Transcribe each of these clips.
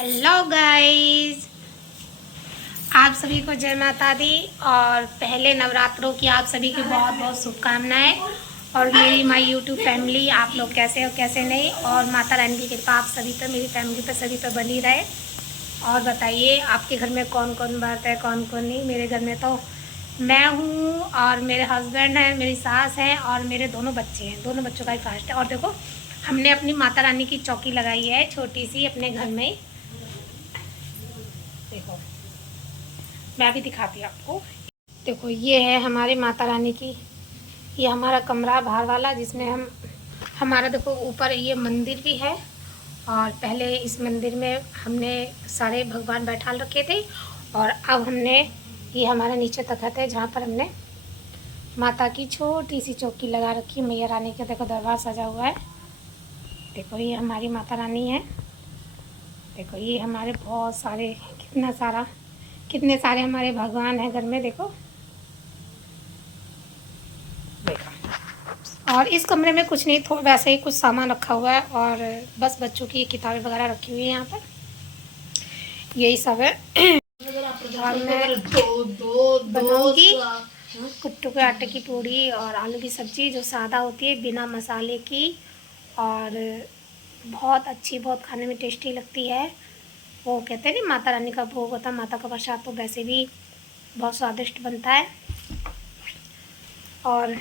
Hello guys, आप सभी को जय माता दी। और पहले नवरात्रों की आप सभी की बहुत बहुत शुभकामनाएं। और मेरी माय यूट्यूब फैमिली, आप लोग कैसे हो कैसे नहीं, और माता रानी की कृपा आप सभी पर, मेरी फैमिली पर, सभी पर बनी रहे। और बताइए आपके घर में कौन कौन व्रत है, कौन कौन नहीं। मेरे घर में तो मैं हूँ और मेरे हस्बैंड हैं, मेरी सास हैं और मेरे दोनों बच्चे हैं। दोनों बच्चों का ही फास्ट है। और देखो, हमने अपनी माता रानी की चौकी लगाई है छोटी सी अपने घर में। देखो, मैं भी दिखाती हूँ आपको। देखो, ये है हमारी माता रानी की, ये हमारा कमरा बाहर वाला, जिसमें हमारा देखो ऊपर ये मंदिर भी है। और पहले इस मंदिर में हमने सारे भगवान बैठा रखे थे। और अब हमने ये हमारे नीचे तखत है जहाँ पर हमने माता की छोटी सी चौकी लगा रखी है। मैया रानी का देखो दरबार सजा हुआ है। देखो, ये हमारी माता रानी है। देखो, ये हमारे बहुत सारे, कितने सारे हमारे भगवान हैं घर में। देखो, देखा। और इस कमरे में कुछ नहीं, थोड़ा वैसे ही कुछ सामान रखा हुआ है। और बस बच्चों की किताबें वगैरह रखी हुई है यहाँ पर, यही सब है। और मैं बनाऊंगी कुट्टू के आटे की पूड़ी और आलू की सब्ज़ी, जो सादा होती है बिना मसाले की। और बहुत अच्छी, बहुत खाने में टेस्टी लगती है। वो कहते हैं ना, माता रानी का भोग होता है, माता का प्रसाद, तो वैसे भी बहुत स्वादिष्ट बनता है। और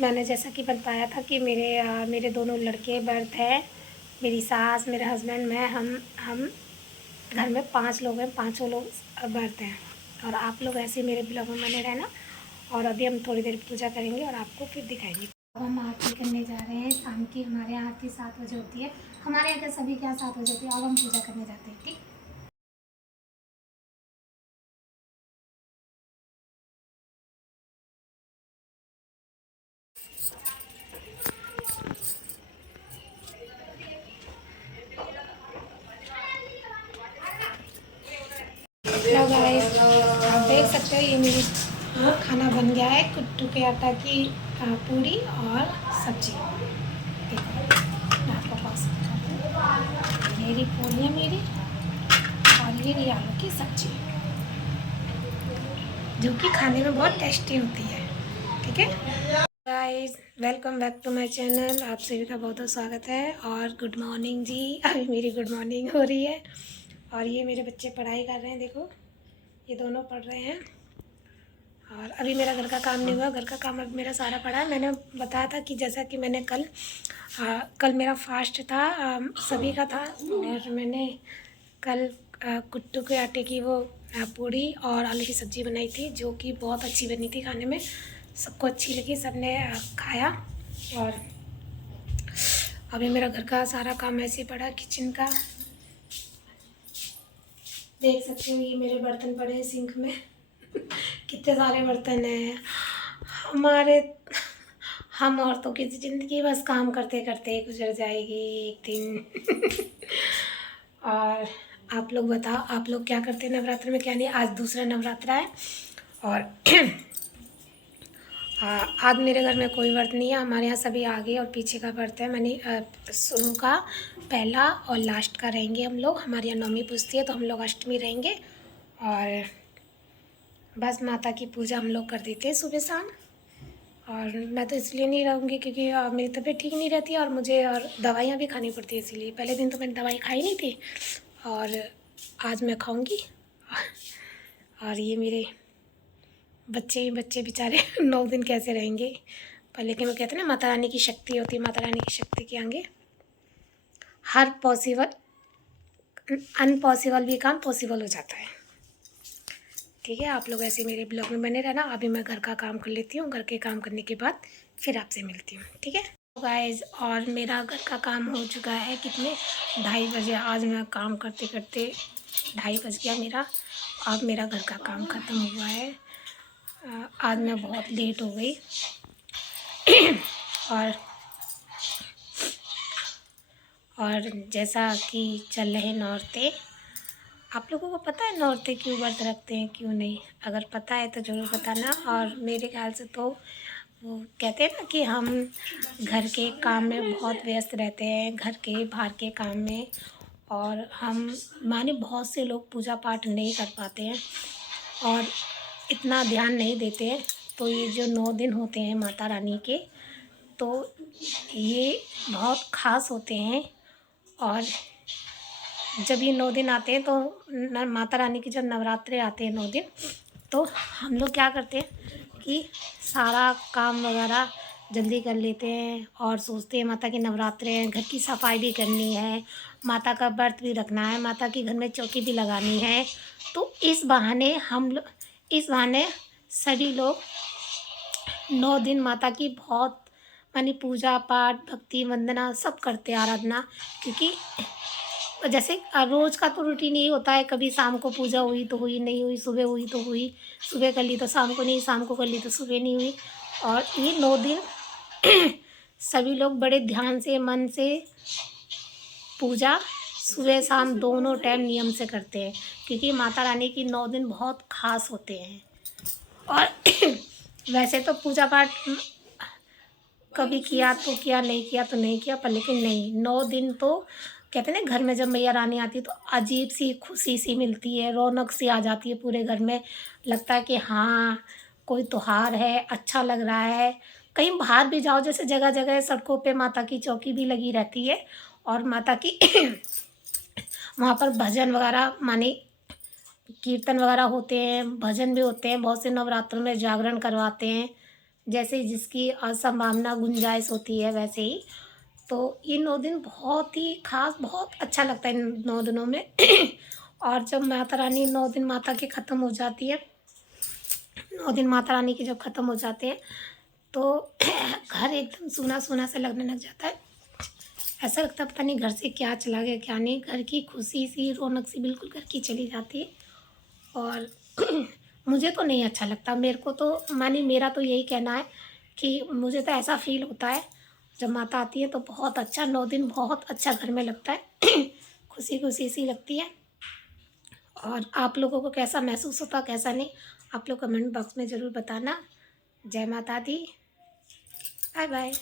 मैंने जैसा कि बताया था कि मेरे दोनों लड़के व्रत है। मेरी सास, मेरे हस्बैंड, मैं, हम घर में 5 लोग हैं, पाँचों लोग व्रत हैं। और आप लोग ऐसे मेरे ब्लॉग में बने रहना। और अभी हम थोड़ी देर पूजा करेंगे और आपको फिर दिखाएंगे। अब हम आरती करने जा रहे हैं। शाम की हमारे यहाँ आरती 7 बजे होती है। हमारे यहाँ सभी के यहाँ 7 बजे होती है। अब हम पूजा करने जाते हैं, ठीक। हेलो गाइस, आप देख सकते हो ये मेरी खाना बन गया है। कुट्टू के आटा की पूड़ी और सब्जी। देखो, मैं आपको पास दिखाती हूँ। ये रही पूड़ियाँ मेरी, और ये रही आलू की सब्जी, जो कि खाने में बहुत टेस्टी होती है। ठीक है guys, welcome back to my channel. आप सभी का बहुत बहुत स्वागत है। और गुड मॉर्निंग जी। अभी मेरी गुड मॉर्निंग हो रही है। और ये मेरे बच्चे पढ़ाई कर रहे हैं। देखो, ये दोनों पढ़ रहे हैं। और अभी मेरा घर का काम नहीं हुआ। घर का काम अब मेरा सारा पड़ा है। मैंने बताया था कि जैसा कि मैंने कल मेरा फास्ट था, सभी का था। और मैंने कल कुट्टू के आटे की वो पूड़ी और आलू की सब्ज़ी बनाई थी, जो कि बहुत अच्छी बनी थी। खाने में सबको अच्छी लगी, सबने खाया। और अभी मेरा घर का सारा काम ऐसे ही पड़ा, किचन का। देख सकते हो, ये मेरे बर्तन पड़े हैं सिंक में। कितने सारे बर्तन हैं हमारे। हम औरतों की ज़िंदगी बस काम करते करते गुजर जाएगी एक दिन। और आप लोग बताओ, आप लोग क्या करते हैं नवरात्र में, क्या नहीं। आज दूसरा नवरात्रा है। और आज मेरे घर में कोई व्रत नहीं है। हमारे यहाँ सभी आगे और पीछे का व्रत है। मैंने शुरू का, पहला और लास्ट का रहेंगे हम लोग। हमारे यहाँ नवमी पूजती है, तो हम लोग अष्टमी रहेंगे। और बस माता की पूजा हम लोग कर देते हैं सुबह शाम। और मैं तो इसलिए नहीं रहूँगी क्योंकि मेरी तबीयत ठीक नहीं रहती है, और मुझे और दवाइयाँ भी खानी पड़ती है। इसीलिए पहले दिन तो मैंने दवाई खाई नहीं थी, और आज मैं खाऊँगी। और ये मेरे बच्चे बेचारे 9 दिन कैसे रहेंगे। पर लेकिन वो कहते हैं ना, माता रानी की शक्ति होती है। माता रानी की शक्ति के आगे हर पॉसिबल, अनपॉसिबल भी काम पॉसिबल हो जाता है। ठीक है, आप लोग ऐसे मेरे ब्लॉग में बने रहना। अभी मैं घर का काम कर लेती हूँ। घर के काम करने के बाद फिर आपसे मिलती हूँ, ठीक है गाइस। और मेरा घर का काम हो चुका है, कितने, 2:30 बजे। आज मैं काम करते करते 2:30 बज गया मेरा। अब मेरा घर का काम ख़त्म हुआ है। आज मैं बहुत लेट हो गई। और जैसा कि चल रहे नौरते, आप लोगों को पता है नौरते क्यों व्रत रखते हैं, क्यों नहीं? अगर पता है तो ज़रूर बताना। और मेरे ख्याल से तो वो कहते हैं ना कि हम घर के काम में बहुत व्यस्त रहते हैं, घर के बाहर के काम में। और हम माने बहुत से लोग पूजा पाठ नहीं कर पाते हैं और इतना ध्यान नहीं देते हैं। तो ये जो 9 दिन होते हैं माता रानी के, तो ये बहुत ख़ास होते हैं। और जब ये 9 दिन आते हैं तो माता रानी की जब नवरात्रे आते हैं 9 दिन, तो हम लोग क्या करते हैं कि सारा काम वगैरह जल्दी कर लेते हैं और सोचते हैं माता के नवरात्रे हैं, घर की सफाई भी करनी है, माता का व्रत भी रखना है, माता के घर में चौकी भी लगानी है। तो इस बहाने सभी लोग 9 दिन माता की बहुत मानी पूजा पाठ भक्ति वंदना सब करते हैं, आराधना। क्योंकि जैसे रोज़ का तो रूटीन यही होता है, कभी शाम को पूजा हुई तो हुई, नहीं हुई, सुबह हुई तो हुई, सुबह कर ली तो शाम को नहीं, शाम को कर ली तो सुबह नहीं हुई। और ये 9 दिन सभी लोग बड़े ध्यान से मन से पूजा सुबह शाम दोनों टाइम नियम से करते हैं, क्योंकि माता रानी की 9 दिन बहुत ख़ास होते हैं। और वैसे तो पूजा पाठ कभी किया तो किया, नहीं किया तो नहीं किया, पर लेकिन नहीं, 9 दिन तो कहते हैं ना, घर में जब मैया रानी आती है तो अजीब सी खुशी सी मिलती है, रौनक सी आ जाती है पूरे घर में। लगता है कि हाँ, कोई त्योहार है, अच्छा लग रहा है। कहीं बाहर भी जाओ, जैसे जगह जगह सड़कों पे माता की चौकी भी लगी रहती है और माता की वहाँ पर भजन वगैरह माने कीर्तन वगैरह होते हैं, भजन भी होते हैं। बहुत से नवरात्रों में जागरण करवाते हैं, जैसे जिसकी संभावना गुंजाइश होती है वैसे ही। तो ये 9 दिन बहुत ही ख़ास, बहुत अच्छा लगता है इन 9 दिनों में। और जब माता रानी 9 दिन माता की ख़त्म हो जाती है, 9 दिन माता रानी के जब ख़त्म हो जाते हैं तो घर एकदम सूना सूना सा लगने लग जाता है। ऐसा लगता है पता नहीं घर से क्या चला गया क्या नहीं, घर की खुशी सी रौनक सी बिल्कुल घर की चली जाती है। और मुझे तो नहीं अच्छा लगता, मेरे को तो मानी मेरा तो यही कहना है कि मुझे तो ऐसा फील होता है जब माता आती है तो बहुत अच्छा, 9 दिन बहुत अच्छा घर में लगता है। खुशी खुशी सी लगती है। और आप लोगों को कैसा महसूस होता कैसा नहीं, आप लोग कमेंट बॉक्स में ज़रूर बताना। जय माता दी, बाय बाय।